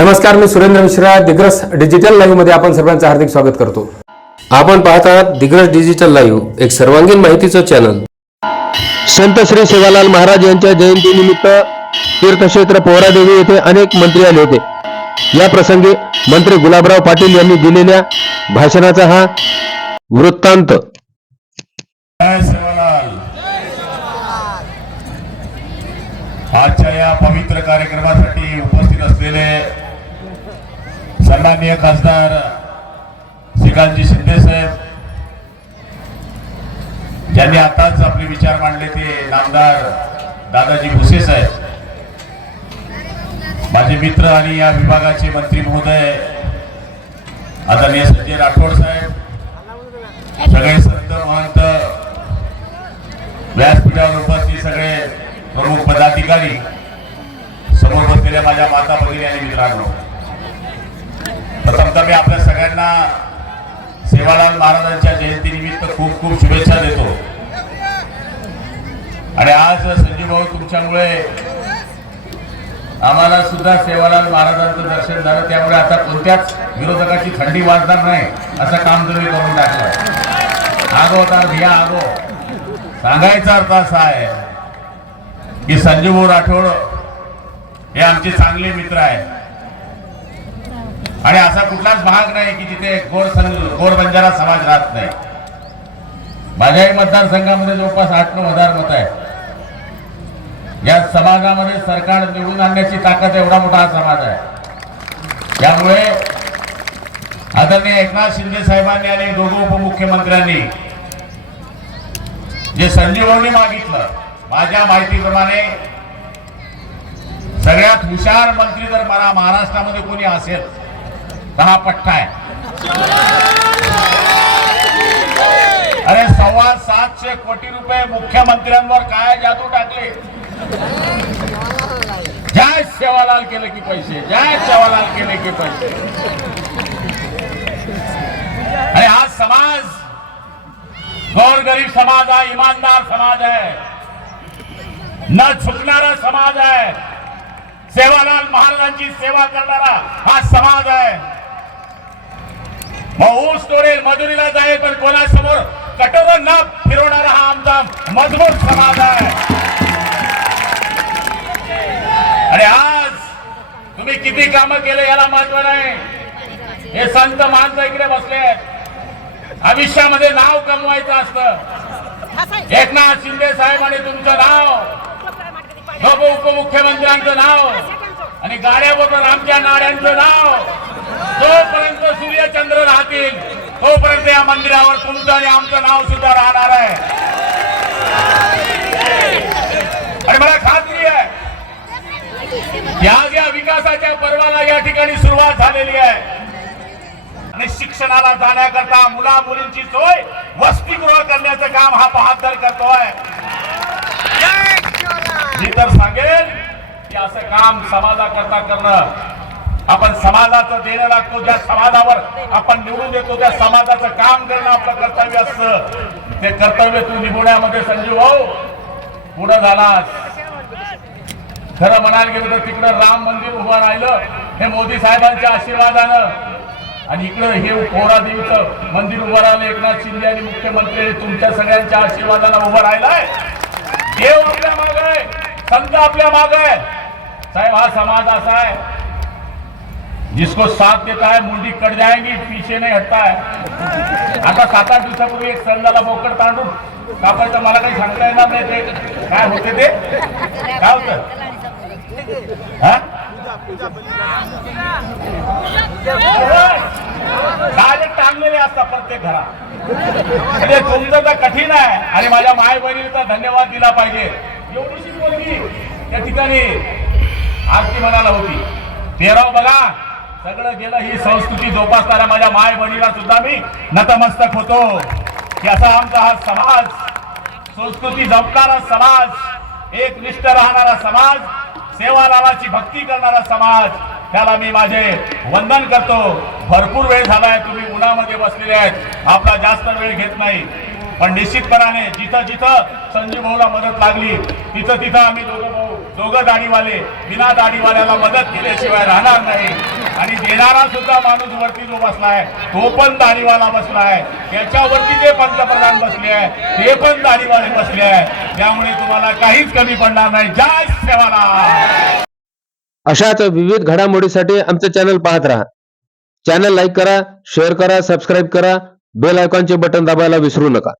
नमस्कार मी सुरेंद्र मिश्रा दिग्रस डिजिटल लाईव्हमध्ये आपण सर्वांचं हार्दिक स्वागत करतो. आपण पाहत आहात दिग्रस डिजिटल लाईव्ह एक सर्वांगीण माहितीचं चॅनल संत श्री सेवालाल महाराज यांच्या जयंतीनिमित्त तीर्थक्षेत्र पोहरादेवी येथे अनेक मंत्री आले होते. या प्रसंगी मंत्री गुलाबराव पाटील यांनी दिलेल्या भाषणाचा हा वृत्तांत. जय सेवालाल आजच्या या पवित्र कार्यक्रमासाठी माननीय खासदार श्रीकांतजी शिंदे साहेब. ज्यांनी आताच आपले विचार मांडले ते नामदार दादाजी भुसे साहेब. माझे मित्र आणि या विभागाचे मंत्री महोदय आदरणीय संजय राठोड साहेब. मी आपल्या सगळ्यांना सेवालाल महाराजांच्या जयंतीनिमित्त खूप खूप शुभेच्छा देतो. आणि आज संजीव भाऊ तुमच्यामुळे आम्हाला सुद्धा सेवालाल महाराजांचं दर्शन झालं. त्यामुळे आता कोणत्याच विरोधकाची थंडी वाजणार नाही असं काम तुम्ही करून टाकलं. आगो तर भिया आगो. सांगायचा अर्थ असा आहे की संजीव राठोड हे आमचे चांगले मित्र आहेत. आणि असा कुठलाच भाग नाही की जिथे गोर सं गोर बंजारा समाज राहत नाही. माझ्याही मतदारसंघामध्ये जवळपास आठ नऊ हजार मत आहे या समाजामध्ये सरकार निवडून आणण्याची ताकद एवढा मोठा हा समाज आहे. त्यामुळे आदरणीय एकनाथ शिंदे साहेबांनी आणि दोघं उपमुख्यमंत्र्यांनी जे संजीवनी मागितलं माझ्या माहितीप्रमाणे सगळ्यात हुशार मंत्री जर मला महाराष्ट्रामध्ये कोणी असेल तर हा पट्टा आहे. अरे, सव्वा सातशे कोटी रुपये मुख्यमंत्र्यांवर काय जादू टाकले? जय सेवालाल केले की पैसे, जय सेवालाल केले की पैसे. आणि हा समाज, गोरगरीब समाज आहे ईमानदार समाज आहे. न झुकणारा समाज आहे. सेवालाल महाराजांची सेवा करणारा हा समाज आहे. मग ऊस तोडेल मजुरीला जाईल पण कोणासमोर कठोर न फिरवणारा हा आमचा मजबूत समाज आहे. आणि आज तुम्ही किती कामं केले याला महत्त्व नाही. हे संत माणसं इकडे बसले आहेत. आयुष्यामध्ये नाव कमवायचं असतं. एकनाथ शिंदे साहेब आणि तुमचं नाव. उपमुख्यमंत्र्यांचं नाव. आणि गाड्याबरोबर आमच्या नाड्यांचं नाव. तोपर्यंत या मंदिरावर तुमचं आणि आमचं नाव सुद्धा राहणार आहे. आणि मला खात्री आहे या ज्या विकासाच्या पर्वाला या ठिकाणी सुरुवात झालेली आहे आणि शिक्षणाला जाण्याकरता मुला मुलींची सोय वसतिगृह करण्याचं काम हा बहादर करतोय. मी तर सांगेल की असं काम समाजाकरता करणं समाजाचं देणं लागतो ज्या समाजावर आपण निवडून देतो त्या समाजाचं काम करणं आपलं कर्तव्य असतं. ते कर्तव्य तू निभवण्यामध्ये संजीव भाऊ पुढं झालास. खरं म्हणायला गेलं तर तिकडं राम मंदिर उभं राहिलं हे मोदी साहेबांच्या आशीर्वादानं. आणि इकडं हे कोरादेवीचं मंदिर उभं राहिलं एकनाथ शिंदे आणि मुख्यमंत्री तुमच्या सगळ्यांच्या आशीर्वादानं उभं राहिलाय. देव आपल्या माग आहे संत आपल्या माग आहे. साहेब हा समाज असा आहे जिसको साथ देता है मुंडी कट जाएंगी पीछे नहीं हटता है। आता सात आठ दिवसापूर्वी एक संघाला बोकड तांडून कापायचं मला काही सांगता येणार नाही ते. काय होते ते? काय होत? काय टांगलेले असतात प्रत्येक घरात. म्हणजे तुमचं तर कठीण आहे. आणि माझ्या माय बहिणीने धन्यवाद दिला पाहिजे. एवढीशी मुलगी त्या ठिकाणी आरती म्हणाला होती. तेराव बघा. सगळं गेलं ही संस्कृती जोपासणाऱ्या माझ्या माय बहिणीला सुद्धा मी नतमस्तक होतो. की असा आमचा हा समाज संस्कृती जपणारा समाज एकनिष्ठ राहणारा समाज सेवा सेवालालाची भक्ती करणारा समाज त्याला मी माझे वंदन करतो. भरपूर वेळ झालाय तुम्ही उन्हामध्ये बसलेले आहेत. आपला जास्त वेळ घेत नाही. पण निश्चितपणाने जिथं जिथं संजीव भाऊला मदत लागली तिथं तिथं आम्ही दोघं भाऊ दोघं दाढीवाले बिना दाढीवाल्याला मदत केल्याशिवाय राहणार नाही. आणि देणारा सुद्धा माणूस वरती जो बसलाय तो पण दाढीवाला बसलाय. त्याच्यावरती जे पंतप्रधान बसले आहे ते पण दाढीवाले बसले आहे त्यामुळे तुम्हाला काहीच कमी पडणार नाही. जय सेवाला अशाच विविध घडामोडीसाठी आमचं चॅनल पाहत राहा. चॅनल लाईक करा शेअर करा सबस्क्राईब करा. बेल आयकॉनचे बटन दाबायला विसरू नका.